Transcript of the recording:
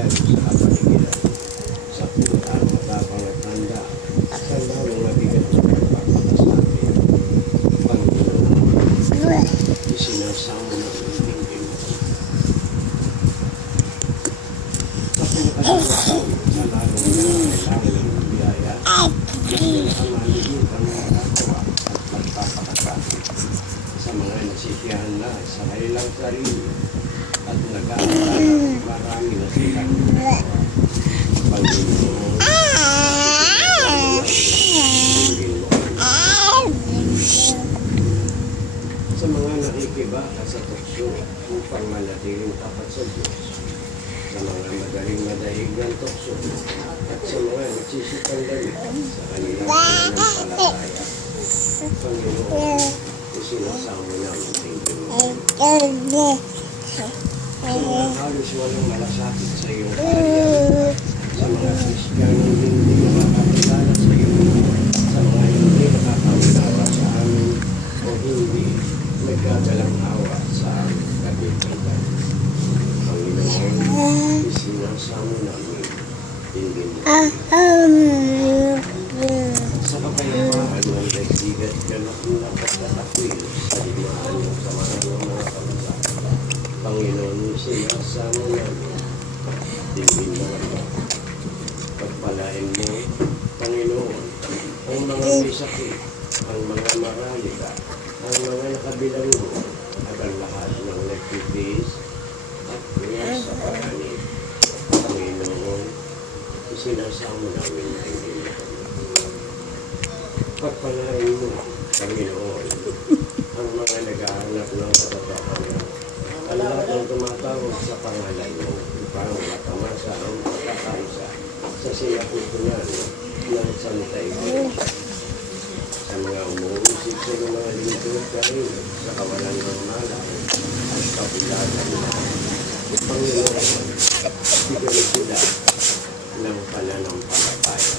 bayan sa kapaligiran. Sa puta, matapang at handa, sa lalong mabigat na pagpapakasabi. Panginoon, isinasamo ng tingin mo. Sa pinakasalaw, sa lalong kailangan ng biyaya, yan ang maligid ang nakakawa at magpapakasabi sa mga nasisiyahan na sa kanilang sarili at nag-aalala marami na sila. Panginoon, sa mga nakikibaka sa tukso upang manatiling tapat sa Diyos, sa mga madaling madahig ng tukso at sa mga nagsisipang damit sa kanilang pananampalataya. Panginoon, isinasamo namin tingin mo. Sa mga halos walang malasakit sa iyong kaharian, sa mga Kristiyanong hindi makakakilala sa iyo, sa mga hindi nakakaunawa sa amin o hindi nagkagalang awa sa aming kagitan. Panginoon, isinasamo namin tingin mo. Sa kapayapaan ng daigdigan ka na unang pagtatakwil sa limaan ng samahan ng mga kamasa. Panginoon, sinasama namin tingin mo ito. Pagpalain mo, Panginoon, ang mga may sakit, ang mga maralika, ang mga nakabilanggo, at ang lahat ng nagtitiis at niyas sa paganib. Panginoon, isinasama namin tingin mo. Pagpalain mo, Panginoon, ang mga naghahanap ng katatapanan, ang lahat ng tumatawag sa pangalan mo upang matamasa ang pagkakaisa sa sinapupunan ng Santa Iglesia. Sa mga umuusip sa mga lingkod kayo sa kawalan ng malang at kapulagan na, Panginoon, bigyan sila ng pananampalataya.